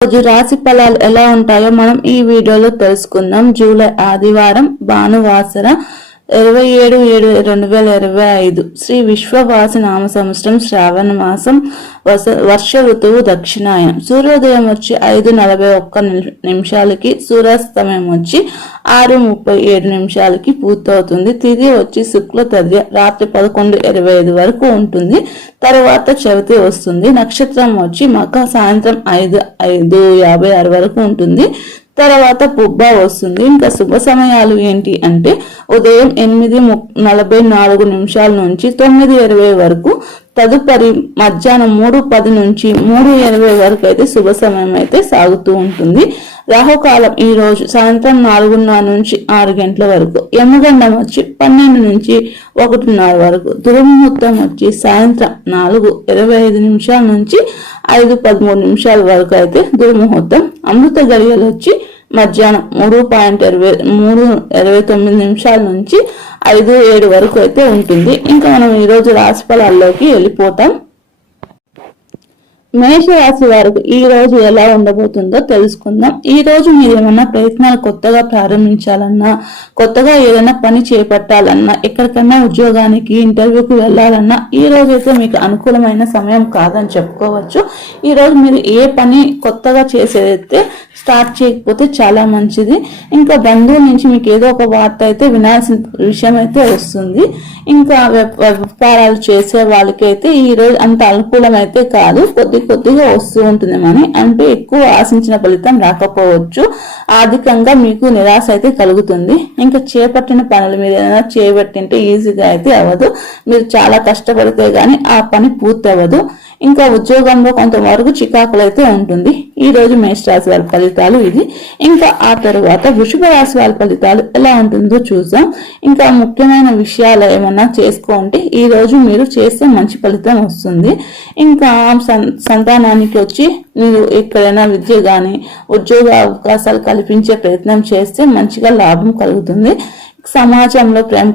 రోజు రాశి ఫలాలు ఎలా ఉంటాయో మనం ఈ వీడియోలో తెలుసుకుందాం. జూలై ఆదివారం భానువాసర ఇరవై ఏడు ఏడు రెండు వేల ఇరవై ఐదు. శ్రీ విశ్వవాసి నామ సంవత్సరం శ్రావణ మాసం వస వర్ష ఋతువు దక్షిణాయనం. సూర్యోదయం వచ్చి ఐదు నలభై ఒక్క నిమిషాలకి సూర్యాస్తమయం వచ్చి ఆరు ముప్పై ఏడు నిమిషాలకి పూర్తవుతుంది. తిథి వచ్చి శుక్ల తదియ రాత్రి పదకొండు ఇరవై ఐదు వరకు ఉంటుంది. తర్వాత చవితి వస్తుంది. నక్షత్రం వచ్చి మక సాయంత్రం ఐదు ఐదు యాభై ఆరు వరకు ఉంటుంది. తర్వాత పుబ్బ వస్తుంది. ఇంకా శుభ సమయాలు ఏంటి అంటే ఉదయం ఎనిమిది ము- నలభై నాలుగు నిమిషాల నుంచి తొమ్మిది ఇరవై వరకు తదుపరి మధ్యాహ్నం మూడు పది నుంచి మూడు ఇరవై వరకు అయితే శుభ సమయం అయితే సాగుతూ ఉంటుంది. రాహుకాలం ఈ రోజు సాయంత్రం నాలుగున్నర నుంచి ఆరు గంటల వరకు యమగండం వచ్చి పన్నెండు నుంచి ఒకటిన్నర వరకు దుర్ముహూర్తం వచ్చి సాయంత్రం నాలుగు ఇరవై ఐదు నిమిషాల నుంచి ఐదు పదమూడు నిమిషాల వరకు అయితే దుర్ముహూర్తం అమృత గడియలు వచ్చి మధ్యాహ్నం మూడు పాయింట్ ఇరవై మూడు ఇరవై తొమ్మిది నిమిషాల నుంచి ఐదు ఏడు వరకు అయితే ఉంటుంది. ఇంకా మనం ఈరోజు రాశి ఫలాల్లోకి వెళ్ళిపోతాం. మేషరాశి వారికి ఈ రోజు ఎలా ఉండబోతుందో తెలుసుకుందాం. ఈ రోజు మీరు ఏమైనా ప్రయత్నాలు కొత్తగా ప్రారంభించాలన్నా కొత్తగా ఏదైనా పని చేపట్టాలన్నా ఎక్కడికైనా ఉద్యోగానికి ఇంటర్వ్యూకి వెళ్ళాలన్నా ఈ రోజు అయితే మీకు అనుకూలమైన సమయం కాదని చెప్పుకోవచ్చు. ఈ రోజు మీరు ఏ పని కొత్తగా చేసేదైతే స్టార్ట్ చేయకపోతే చాలా మంచిది. ఇంకా బంధువుల నుంచి మీకు ఏదో ఒక వార్త అయితే వినాల్సిన విషయం అయితే వస్తుంది. ఇంకా వ్యాపారాలు చేసే వాళ్ళకైతే ఈ రోజు అంత అనుకూలం అయితే కాదు. కొద్ది కొద్దిగా వస్తూ ఉంటుంది మనీ. అంటే ఎక్కువ ఆశించిన ఫలితం రాకపోవచ్చు. ఆర్థికంగా మీకు నిరాశ అయితే కలుగుతుంది. ఇంకా చేపట్టిన పనుల మీద ఏదైనా చేపట్టింటే ఈజీగా అయితే అవ్వదు. మీరు చాలా కష్టపడితే గానీ ఆ పని పూర్తి అవ్వదు ఇంకా ఉద్యోగంలో కొంతవరకు చికాకులు అయితే ఉంటుంది. ఈ రోజు మేషరాశి వారి ఫలితాలు ఇది ఇంకా ఆ తర్వాత వృషభ రాశి వారి ఫలితాలు ఎలా ఉంటుందో చూద్దాం. ఇంకా ముఖ్యమైన విషయాలు ఏమన్నా చేసుకోండి. ఈ రోజు మీరు చేస్తే మంచి ఫలితం వస్తుంది. ఇంకా సంతానానికి వచ్చి మీరు ఎక్కడైనా విద్య కానీ ఉద్యోగ అవకాశాలు కల్పించే ప్రయత్నం చేస్తే మంచిగా లాభం కలుగుతుంది. సమాజంలో ప్రేమ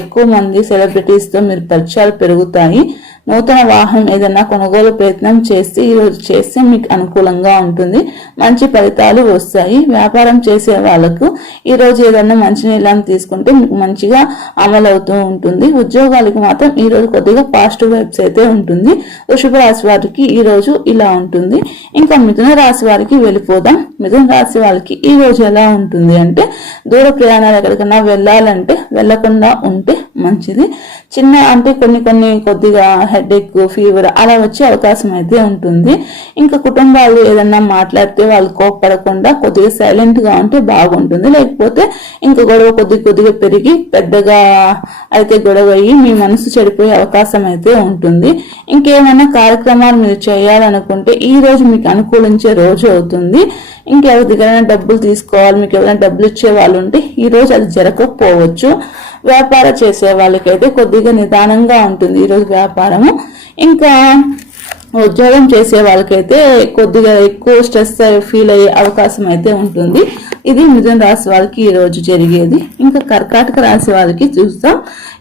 ఎక్కువ మంది సెలబ్రిటీస్తో మీరు పరిచయాలు పెరుగుతాయి. నూతన వాహనం ఏదైనా కొనుగోలు ప్రయత్నం చేస్తే ఈరోజు చేస్తే మీకు అనుకూలంగా ఉంటుంది. మంచి ఫలితాలు వస్తాయి. వ్యాపారం చేసే వాళ్ళకు ఈ రోజు ఏదైనా మంచి నిర్ణయం తీసుకుంటే మీకు మంచిగా అమలు అవుతూ ఉంటుంది. ఉద్యోగాలకు మాత్రం ఈ రోజు కొద్దిగా పాజిటివ్ వైబ్స్ అయితే ఉంటుంది. వృషభ రాశి వారికి ఈ రోజు ఇలా ఉంటుంది. ఇంకా మిథున రాశి వారికి వెళ్ళిపోదాం. మిథున రాశి వాళ్ళకి ఈ రోజు ఎలా ఉంటుంది అంటే దూర ప్రయాణాలు ఎక్కడికైనా వెళ్ళాలంటే వెళ్ళకుండా ఉంటే మంచిది. చిన్న అంటే కొన్ని కొన్ని కొద్దిగా హెడేక్ ఫీవర్ అలా వచ్చే అవకాశం అయితే ఉంటుంది. ఇంకా కుటుంబాలు ఏదన్నా మాట్లాడితే వాళ్ళు కోప్పడకుండా కొద్దిగా సైలెంట్గా ఉంటే బాగుంటుంది. లేకపోతే ఇంకా గొడవ కొద్ది కొద్దిగా పెరిగి పెద్దగా అయితే గొడవ అయ్యి మీ మనసు చెడిపోయే అవకాశం అయితే ఉంటుంది. ఇంకేమైనా కార్యక్రమాలు మీరు చేయాలనుకుంటే ఈ రోజు మీకు అనుకూలించే రోజు అవుతుంది. ఇంకెవరి దగ్గరైనా డబ్బులు తీసుకోవాలి మీకు ఎవరైనా డబ్బులు ఇచ్చే వాళ్ళు ఉంటే ఈరోజు అది జరగకపోవచ్చు. వ్యాపారం చేసే వాళ్ళకైతే కొద్దిగా నిదానంగా ఉంటుంది ఈరోజు వ్యాపారము. ఇంకా ఉద్యోగం చేసే వాళ్ళకైతే కొద్దిగా ఎక్కువ స్ట్రెస్ ఫీల్ అయ్యే అవకాశం అయితే ఉంటుంది. ఇది మిథున రాశి వాళ్ళకి ఈ రోజు జరిగేది. ఇంకా కర్కాటక రాశి వాళ్ళకి చూస్తాం.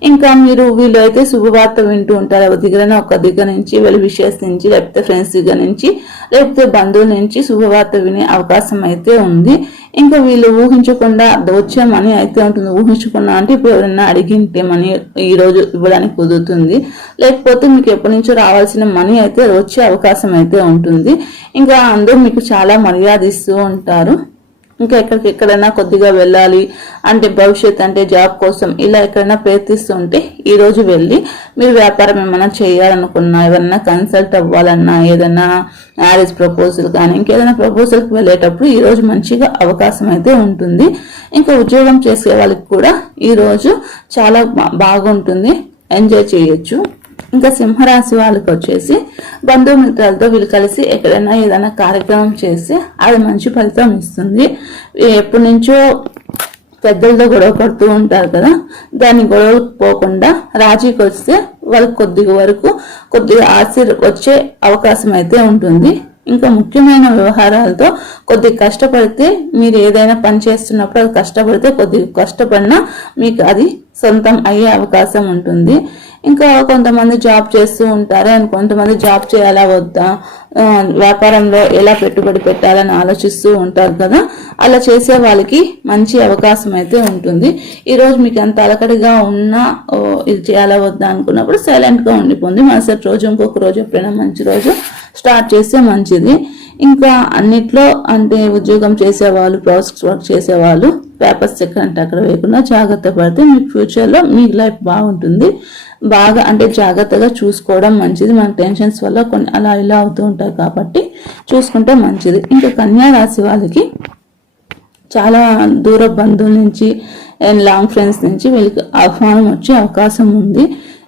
ఇంకా మీరు వీళ్ళు అయితే శుభవార్త వింటూ ఉంటారు. ఒక దగ్గర ఒక దగ్గర నుంచి వీళ్ళ విషయస్ నుంచి లేకపోతే ఫ్రెండ్స్ దగ్గర నుంచి లేకపోతే బంధువుల నుంచి శుభవార్త వినే అవకాశం అయితే ఉంది. ఇంకా వీళ్ళు ఊహించకుండా వచ్చే మనీ అయితే ఉంటుంది. ఊహించకుండా అంటే ఇప్పుడు ఎవరైనా అడిగింటే మనీ ఈరోజు ఇవ్వడానికి కుదురుతుంది. లేకపోతే మీకు ఎప్పటి నుంచో రావాల్సిన మనీ అయితే వచ్చే అవకాశం అయితే ఉంటుంది. ఇంకా అందరూ మీకు చాలా మర్యాద ఇస్తూ ఉంటారు. ఇంకా ఎక్కడికి ఎక్కడైనా కొద్దిగా వెళ్ళాలి అంటే భవిష్యత్ అంటే జాబ్ కోసం ఇలా ఎక్కడైనా ప్రయత్నిస్తుంటే ఈరోజు వెళ్ళి మీరు వ్యాపారం ఏమైనా చేయాలనుకున్నా ఎవరైనా కన్సల్ట్ అవ్వాలన్నా ఏదైనా మ్యారేజ్ ప్రపోజల్ కానీ ఇంకేదైనా ప్రపోజల్కి వెళ్ళేటప్పుడు ఈరోజు మంచిగా అవకాశం అయితే ఉంటుంది. ఇంకా ఉద్యోగం చేసే వాళ్ళకి కూడా ఈరోజు చాలా బాగుంటుంది. ఎంజాయ్ చేయొచ్చు. ఇంకా సింహరాశి వాళ్ళకి వచ్చేసి బంధుమిత్రులతో వీళ్ళు కలిసి ఎక్కడైనా ఏదైనా కార్యక్రమం చేసి అది మంచి ఫలితం ఇస్తుంది. ఎప్పటి నుంచో పెద్దలతో గొడవ పడుతూ ఉంటారు కదా దాన్ని గొడవ పోకుండా రాజీకి వస్తే వాళ్ళకి కొద్దిగా వరకు కొద్దిగా ఆశీర్ వచ్చే అవకాశం అయితే ఉంటుంది. ఇంకా ముఖ్యమైన వ్యవహారాలతో కొద్ది కష్టపడితే మీరు ఏదైనా పని చేస్తున్నప్పుడు అది కష్టపడితే కొద్దిగా కష్టపడినా మీకు అది సొంతం అయ్యే అవకాశం ఉంటుంది. ఇంకా కొంతమంది జాబ్ చేస్తూ ఉంటారు అండ్ కొంతమంది జాబ్ చేయాలా వద్దా? వ్యాపారంలో ఎలా పెట్టుబడి పెట్టాలని ఆలోచిస్తూ ఉంటారు కదా? అలా చేసే వాళ్ళకి మంచి అవకాశం అయితే ఉంటుంది. ఈరోజు మీకు ఎంత అలకడిగా ఉన్నా ఇది చేయాలా వద్దా అనుకున్నప్పుడు సైలెంట్గా ఉండిపోయింది ఉండిపోండి. మరుసటి రోజు ఇంకొక రోజు ఎప్పుడైనా మంచి రోజు స్టార్ట్ చేస్తే మంచిది. ఇంకా అన్నిట్లో అంటే ఉద్యోగం చేసేవాళ్ళు ప్రాజెక్ట్స్ వర్క్ చేసేవాళ్ళు పేపర్స్ ఎక్కడంటే అక్కడ వేయకుండా జాగ్రత్త పడితే మీకు ఫ్యూచర్లో మీ లైఫ్ బాగుంటుంది. బాగా అంటే జాగ్రత్తగా చూసుకోవడం మంచిది. మన టెన్షన్స్ వల్ల కొన్ని అలా ఇలా అవుతూ ఉంటాయి కాబట్టి చూసుకుంటే మంచిది. ఇంకా కన్యా రాశి వాళ్ళకి చాలా దూర బంధువుల నుంచి అండ్ లాంగ్ ఫ్రెండ్స్ నుంచి వీళ్ళకి ఆహ్వానం వచ్చే అవకాశం ఉంది.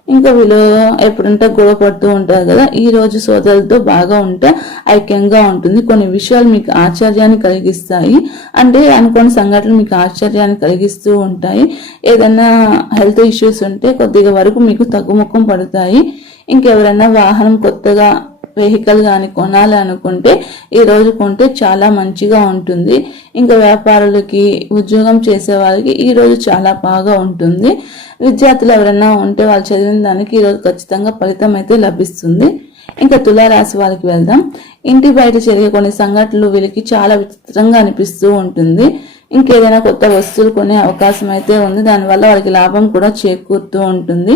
ఇంకా వీళ్ళు ఎప్పుడంటే గొడవ పడుతూ ఉంటారు కదా ఈ రోజు సోదరులతో బాగా ఉంటే ఐక్యంగా ఉంటుంది. కొన్ని విషయాలు మీకు ఆశ్చర్యాన్ని కలిగిస్తాయి. అంటే అనుకోని సంఘటనలు మీకు ఆశ్చర్యాన్ని కలిగిస్తూ ఉంటాయి. ఏదైనా హెల్త్ ఇష్యూస్ ఉంటే కొద్దిగా వరకు మీకు తగ్గుముఖం పడతాయి. ఇంకెవరైనా వాహనం కొత్తగా వెహికల్ కానీ కొనాలి అనుకుంటే ఈ రోజు కొంటే చాలా మంచిగా ఉంటుంది. ఇంకా వ్యాపారులకి ఉద్యోగం చేసే వాళ్ళకి ఈ రోజు చాలా బాగా ఉంటుంది. విద్యార్థులు ఎవరైనా ఉంటే వాళ్ళు చదివిన దానికి ఈ రోజు ఖచ్చితంగా ఫలితం అయితే లభిస్తుంది. ఇంకా తులారాశి వాళ్ళకి వెళ్దాం. ఇంటి బయట జరిగే కొన్ని సంఘటనలు వీళ్ళకి చాలా విచిత్రంగా అనిపిస్తూ ఉంటుంది. ఇంకేదైనా కొత్త వస్తువులు కొనే అవకాశం అయితే ఉంది. దానివల్ల వాళ్ళకి లాభం కూడా చేకూరుతూ ఉంటుంది.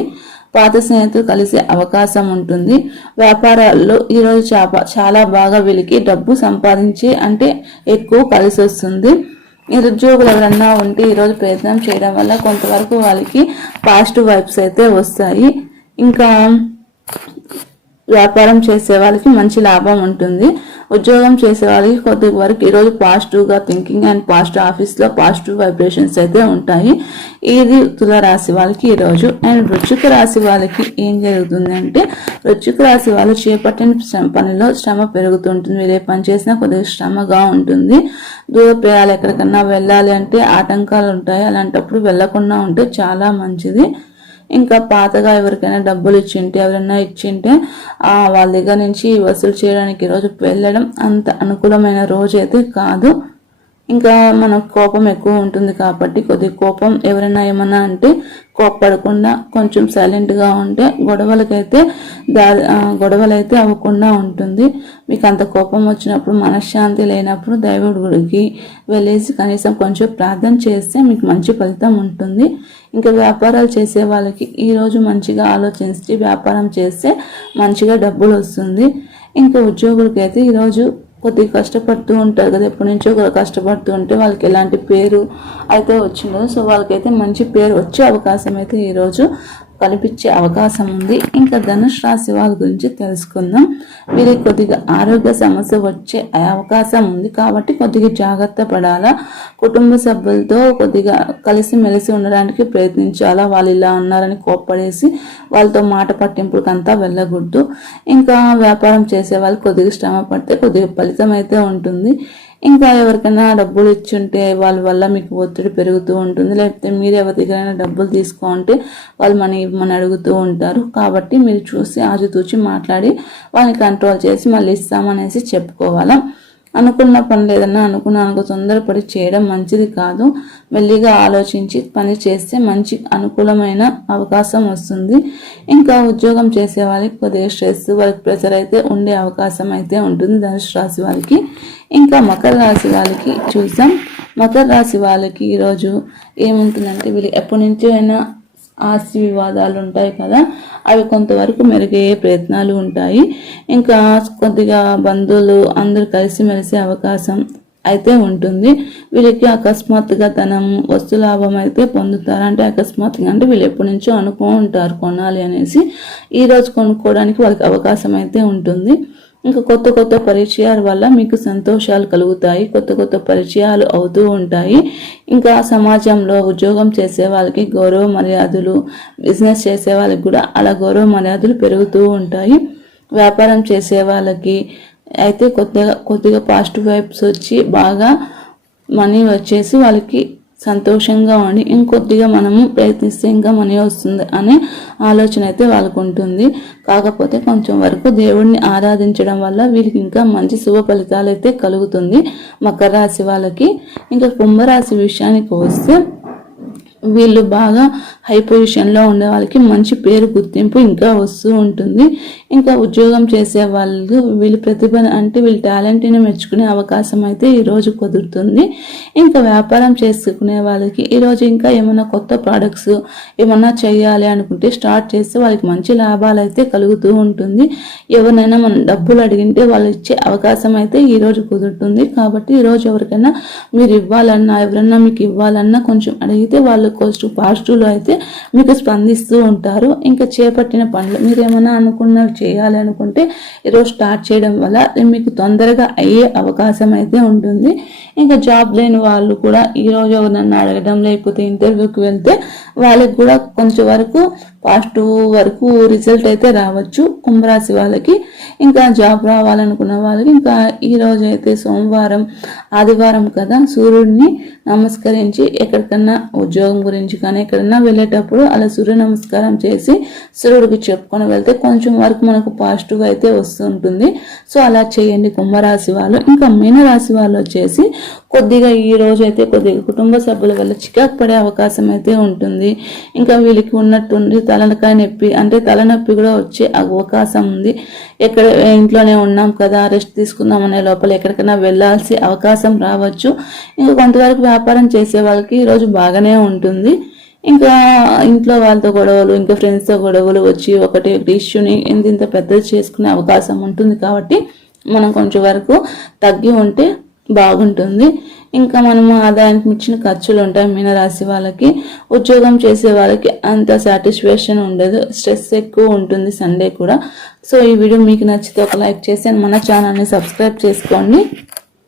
పాత స్నేహితులు కలిసే అవకాశం ఉంటుంది. వ్యాపారాల్లో ఈరోజు చేప చాలా బాగా వెలికి డబ్బు సంపాదించి అంటే ఎక్కువ కలిసి వస్తుంది. నిరుద్యోగులు ఎవరన్నా ఉంటే ఈరోజు ప్రయత్నం చేయడం వల్ల కొంతవరకు వాళ్ళకి పాజిటివ్ వైబ్స్ అయితే వస్తాయి. ఇంకా వ్యాపారం చేసే వాళ్ళకి మంచి లాభం ఉంటుంది. ఉద్యోగం చేసే వాళ్ళకి కొద్ది వరకు ఈరోజు పాజిటివ్గా థింకింగ్ అండ్ పాజిటివ్ ఆఫీస్లో పాజిటివ్ వైబ్రేషన్స్ అయితే ఉంటాయి. ఇది తుల రాశి వాళ్ళకి ఈరోజు అండ్ వృచ్చిక రాశి వాళ్ళకి ఏం జరుగుతుందంటే వృచ్చిక రాశి వాళ్ళు చేపట్టిన పనిలో శ్రమ పెరుగుతుంటుంది. మీరు ఏ పని చేసినా కొద్దిగా శ్రమగా ఉంటుంది. దూర ప్రయాలు ఎక్కడికన్నా వెళ్ళాలి అంటే ఆటంకాలు ఉంటాయి. అలాంటప్పుడు వెళ్ళకుండా ఉంటే చాలా మంచిది. ఇంకా పాతగా ఎవరికైనా డబ్బులు ఇచ్చింటే ఎవరైనా ఇచ్చింటే ఆ వాళ్ళ దగ్గర నుంచి వసూలు చేయడానికి ఈరోజు వెళ్ళడం అంత అనుకూలమైన రోజు అయితే కాదు. ఇంకా మనకు కోపం ఎక్కువ ఉంటుంది కాబట్టి కొద్ది కోపం ఎవరైనా ఏమన్నా అంటే కోప్పడకుండా కొంచెం సైలెంట్గా ఉంటే గొడవలకైతే దారి గొడవలైతే అవ్వకుండా ఉంటుంది. మీకు అంత కోపం వచ్చినప్పుడు మనశ్శాంతి లేనప్పుడు దైవుడి గుడికి వెళ్ళేసి కనీసం కొంచెం ప్రార్థన చేస్తే మీకు మంచి ఫలితం ఉంటుంది. ఇంకా వ్యాపారాలు చేసే వాళ్ళకి ఈరోజు మంచిగా ఆలోచించి వ్యాపారం చేస్తే మంచిగా డబ్బులు వస్తుంది. ఇంకా ఉద్యోగులకి అయితే ఈరోజు కొద్దిగా కష్టపడుతూ ఉంటారు కదా. ఎప్పటి నుంచో కష్టపడుతూ ఉంటే వాళ్ళకి ఎలాంటి పేరు అయితే వచ్చిందో సో వాళ్ళకైతే మంచి పేరు వచ్చే అవకాశం అయితే ఈరోజు కల్పించే అవకాశం ఉంది. ఇంకా ధనుష్ రాశి వారి గురించి తెలుసుకుందాం. వీరికి కొద్దిగా ఆరోగ్య సమస్య వచ్చే అవకాశం ఉంది కాబట్టి కొద్దిగా జాగ్రత్త పడాలా. కుటుంబ సభ్యులతో కొద్దిగా కలిసిమెలిసి ఉండడానికి ప్రయత్నించాలా. వాళ్ళు ఇలా ఉన్నారని కోప్పడేసి వాళ్ళతో మాట పట్టింపులకంతా వెళ్ళకూడదు. ఇంకా వ్యాపారం చేసే వాళ్ళు కొద్దిగా శ్రమ పడితే కొద్దిగా ఫలితం అయితే ఉంటుంది. ఇంకా ఎవరికైనా డబ్బులు ఇచ్చుంటే వాళ్ళ వల్ల మీకు ఒత్తిడి పెరుగుతూ ఉంటుంది. లేకపోతే మీరు ఎవరి దగ్గరైనా డబ్బులు తీసుకుంటే వాళ్ళు మనీ ఇవ్వమని అడుగుతూ ఉంటారు. కాబట్టి మీరు చూసి ఆచితూచి మాట్లాడి వాళ్ళని కంట్రోల్ చేసి మళ్ళీ ఇస్తామనేసి చెప్పుకోవాలా? అనుకున్న పని లేదన్నా అనుకున్నానుకో తొందరపడి చేయడం మంచిది కాదు. మెల్లిగా ఆలోచించి పని చేస్తే మంచి అనుకూలమైన అవకాశం వస్తుంది. ఇంకా ఉద్యోగం చేసే వాళ్ళకి కొద్దిగా స్ట్రెస్ వర్క్ ప్రెషర్ అయితే ఉండే అవకాశం అయితే ఉంటుంది ధనుసు రాశి వాళ్ళకి ఇంకా మకర రాశి వాళ్ళకి చూసాం. మకర రాశి వాళ్ళకి ఈరోజు ఏముంటుందంటే వీళ్ళు ఎప్పటి నుంచి అయినా ఆస్తి వివాదాలు ఉంటాయి కదా. అవి కొంతవరకు మెరుగయ్యే ప్రయత్నాలు ఉంటాయి. ఇంకా కొద్దిగా బంధువులు అందరూ కలిసిమెలిసే అవకాశం అయితే ఉంటుంది. వీళ్ళకి అకస్మాత్తుగా ధనం వస్తు లాభం అయితే పొందుతారు. అంటే అకస్మాత్తుగా అంటే వీళ్ళు ఎప్పటి నుంచో అనుకో ఉంటారు కొనాలి అనేసి. ఈరోజు కొనుక్కోవడానికి వాళ్ళకి అవకాశం అయితే ఉంటుంది. ఇంకా కొత్త కొత్త పరిచయాల వల్ల మీకు సంతోషాలు కలుగుతాయి. కొత్త కొత్త పరిచయాలు అవుతూ ఉంటాయి. ఇంకా సమాజంలో ఉద్యోగం చేసే వాళ్ళకి గౌరవ మర్యాదలు బిజినెస్ చేసే వాళ్ళకి కూడా అలా గౌరవ మర్యాదలు పెరుగుతూ ఉంటాయి. వ్యాపారం చేసే వాళ్ళకి అయితే కొద్దిగా కొద్దిగా పాజిటివ్ వైబ్స్ వచ్చి బాగా మనీ వచ్చేసి వాళ్ళకి సంతోషంగా ఉండి ఇంకొద్దిగా మనము ప్రయత్నిస్తే ఇంకా మనీ వస్తుంది అనే ఆలోచన అయితే వాళ్ళకు ఉంటుంది. కాకపోతే కొంచెం వరకు దేవుడిని ఆరాధించడం వల్ల వీరికి ఇంకా మంచి శుభ ఫలితాలు అయితే కలుగుతుంది. మకర రాశి వాళ్ళకి. ఇంకా కుంభరాశి విషయానికి వస్తే వీళ్ళు బాగా హై పొజిషన్లో ఉండే వాళ్ళకి మంచి పేరు గుర్తింపు ఇంకా వస్తూ ఉంటుంది. ఇంకా ఉద్యోగం చేసే వాళ్ళు వీళ్ళ ప్రతిభ అంటే వీళ్ళ టాలెంట్ని మెచ్చుకునే అవకాశం అయితే ఈరోజు కుదురుతుంది. ఇంకా వ్యాపారం చేసుకునే వాళ్ళకి ఈరోజు ఇంకా ఏమైనా కొత్త ప్రోడక్ట్స్ ఏమన్నా చేయాలి అనుకుంటే స్టార్ట్ చేస్తే వాళ్ళకి మంచి లాభాలు అయితే కలుగుతూ ఉంటుంది. ఎవరినైనా మనం డబ్బులు అడిగింటే వాళ్ళు ఇచ్చే అవకాశం అయితే ఈరోజు కుదురుతుంది. కాబట్టి ఈరోజు ఎవరికైనా మీరు ఇవ్వాలన్నా ఎవరన్నా మీకు ఇవ్వాలన్నా కొంచెం అడిగితే వాళ్ళు కోస్ట్ పాజిటివ్లో అయితే మీకు స్పందిస్తూ ఉంటారు. ఇంకా చేపట్టిన పనులు మీరు ఏమైనా అనుకున్న చేయాలి అనుకుంటే ఈరోజు స్టార్ట్ చేయడం వల్ల మీకు తొందరగా అయ్యే అవకాశం అయితే ఉంటుంది. ఇంకా జాబ్ లేని వాళ్ళు కూడా ఈరోజు నన్ను అడగడం లేకపోతే ఇంటర్వ్యూకి వెళ్తే వాళ్ళకి కూడా కొంచెం వరకు పాజిటివ్ వరకు రిజల్ట్ అయితే రావచ్చు. కుంభరాశి వాళ్ళకి ఇంకా జాబ్ రావాలనుకున్న వాళ్ళకి ఇంకా ఈరోజు అయితే సోమవారం ఆదివారం కదా సూర్యుడిని నమస్కరించి ఎక్కడికన్నా ఉద్యోగం గురించి కానీ ఎక్కడన్నా వెళ్ళేటప్పుడు అలా సూర్య నమస్కారం చేసి సూర్యుడికి చెప్పుకొని వెళ్తే కొంచెం వరకు మనకు పాజిటివ్ అయితే వస్తుంటుంది. సో అలా చేయండి కుంభరాశి వాళ్ళు. ఇంకా మీనరాశి వాళ్ళు వచ్చేసి కొద్దిగా ఈ రోజు అయితే కొద్దిగా కుటుంబ సభ్యుల వల్ల చికాకు పడే అవకాశం అయితే ఉంటుంది. ఇంకా వీళ్ళకి ఉన్నట్టుండి తలనకాయ నొప్పి అంటే తలనొప్పి కూడా వచ్చే అవకాశం ఉంది. ఎక్కడ ఇంట్లోనే ఉన్నాం కదా రెస్ట్ తీసుకుందాం అనే లోపల ఎక్కడికైనా వెళ్ళాల్సి అవకాశం రావచ్చు. ఇంకా కొంతవరకు వ్యాపారం చేసే వాళ్ళకి ఈరోజు బాగానే ఉంటుంది. ఇంకా ఇంట్లో వాళ్ళతో గొడవలు ఇంకా ఫ్రెండ్స్తో గొడవలు వచ్చి ఒకటి ఒకటి ఇష్యూని ఇంత ఇంత పెద్దది చేసుకునే అవకాశం ఉంటుంది కాబట్టి మనం కొంచెం వరకు తగ్గి ఉంటే బాగుంటుంది. ఇంకా మనము ఆదాయానికి మించిన ఖర్చులు ఉంటాయి మీనరాశి వాళ్ళకి. ఉద్యోగం చేసే వాళ్ళకి అంత సాటిస్ఫాక్షన్ ఉండదు. స్ట్రెస్ ఎక్కువ ఉంటుంది సండే కూడా. సో ఈ వీడియో మీకు నచ్చితే ఒక లైక్ చేసి మన ఛానల్ని సబ్స్క్రైబ్ చేసుకోండి.